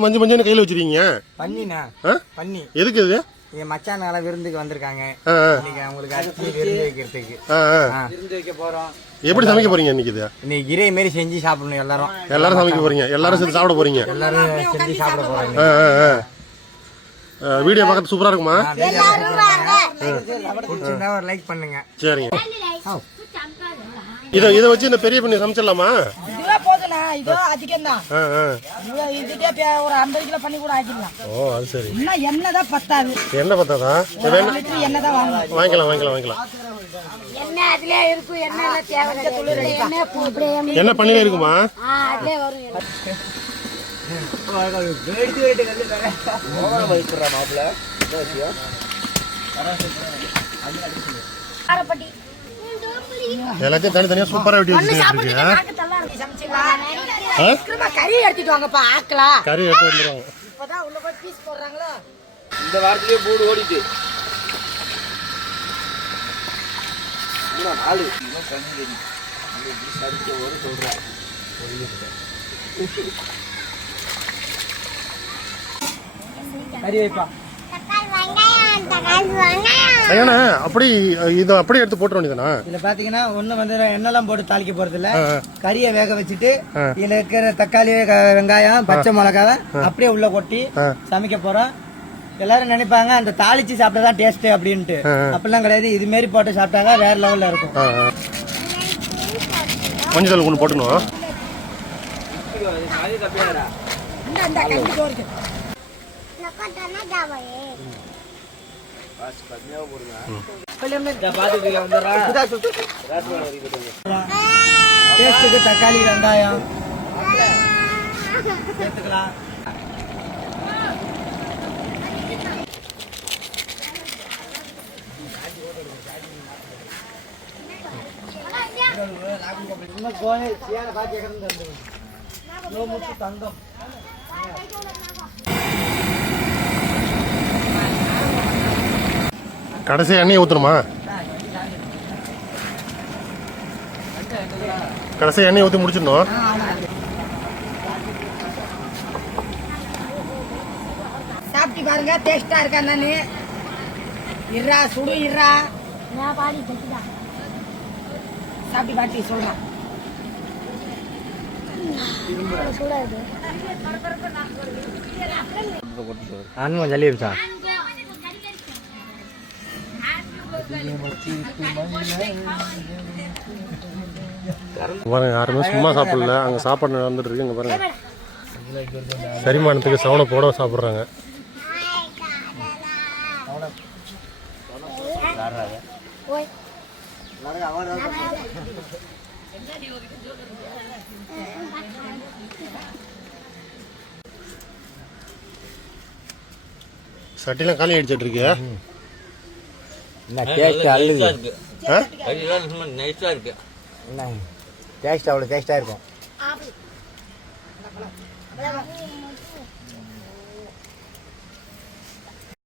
என்னடா மஞ்சள் மஞ்சள் கையில வச்சிருக்கீங்க? பண்ணிண்ணா பண்ணி. எதுக்கு இது? என் மச்சானால விருந்துக்கு வந்திருக்காங்க. அவங்களுக்கு அடிச்சு விருந்து வைக்கிறதுக்கு விருந்து வைக்க போறோம். எப்படி சமைக்க போறீங்க இன்னைக்கு? இது இன்னைக்கு கிரே மாரி செஞ்சு சாப்பிடணும். எல்லாரும் சமைக்க போறீங்க? எல்லாரும் சேர்ந்து சாப்பிட போறீங்க? எல்லாரும் செஞ்சு சாப்பிட போறாங்க. வீடியோ பார்க்க சூப்பரா இருக்குமா? பிடிச்சிருந்தா ஒரு லைக் பண்ணுங்க. சரிங்க. இதை வச்சு இந்த பெரிய பண்ணி சமைச்சிடலாமா? இதோ அதிகம்தான். இதுக்கே ஒரு 50 கிலோ பண்ணி கூட ஆக்கிடலாம். ஓ அது சரி. இன்னும் எண்ணெய் தான் பத்தாது. எண்ணெய் பத்தாதா? எண்ணெய் தான் வாங்கிக்கலாம். எண்ணெய் அதுலயே இருக்கு. எண்ணெய் தேவை. என்ன பண்ணிலே இருக்குமா? அதுலயே வரும். எல்லாத்தையும் தனித்தனியா சூப்பரா வெட்டி வச்சிருக்கீங்க. கறி எடுத்துட்டு வாங்கப்பா. ஆக்கலாம் கறி எடுத்து வந்துருவாங்க. இப்பதான் உள்ள போய் பீஸ் போடுறாங்களா? இந்த வாரத்திலேயே பூடு ஓடிட்டு கறி வைப்பா. அப்படி இதை அப்படியே எடுத்து போட்டுற வேண்டியதானா? இதுல பாத்தீங்கன்னா ஒண்ணு வந்து எண்ணெல்லாம் போட்டு தாளிக்க போறது இல்ல. கறியை வேக வச்சுட்டு இதுல இருக்கிற தக்காளி வெங்காயம் பச்சை மிளகாவை அப்படியே உள்ள கொட்டி சமைக்க போறோம். எல்லாரும் நினைப்பாங்க அந்த தாளிச்சு சாப்பிட்டதான் டேஸ்ட் அப்படின்ட்டு. அப்படிலாம் கிடையாது. இது மாரி போட்டு சாப்பிட்டாங்க வேற லெவல்ல இருக்கும். மஞ்சள் தூள் கொண்டு போட்டணும். தக்காளி வெங்காயம் சேர்த்துக்கலாம். தங்கம் கடைசி எண்ணெய் ஊத்துருமா? கடைசி எண்ணெய் ஊற்றி முடிச்சிடணும். சாப்பிட்டு பாருங்க. டேஸ்டா இருக்கா? நானு இறா சுடு இறா சாப்பிட்டு பாட்டி சொல்றேன். அண்ணன் ஜல்லி இருக்கா? பாருங்க, யாருமே சும்மா சாப்பிடல. அங்க சாப்பாடு நடந்துட்டு இருக்கு. இங்க பாருங்க, செரிமானத்துக்கு சவனை போட சாப்பிடுறாங்க. சட்டிலாம் காலி அடிச்சிட்டு இருக்கு. டேஸ்ட் அவ்வளோ டேஸ்டா இருக்கும்.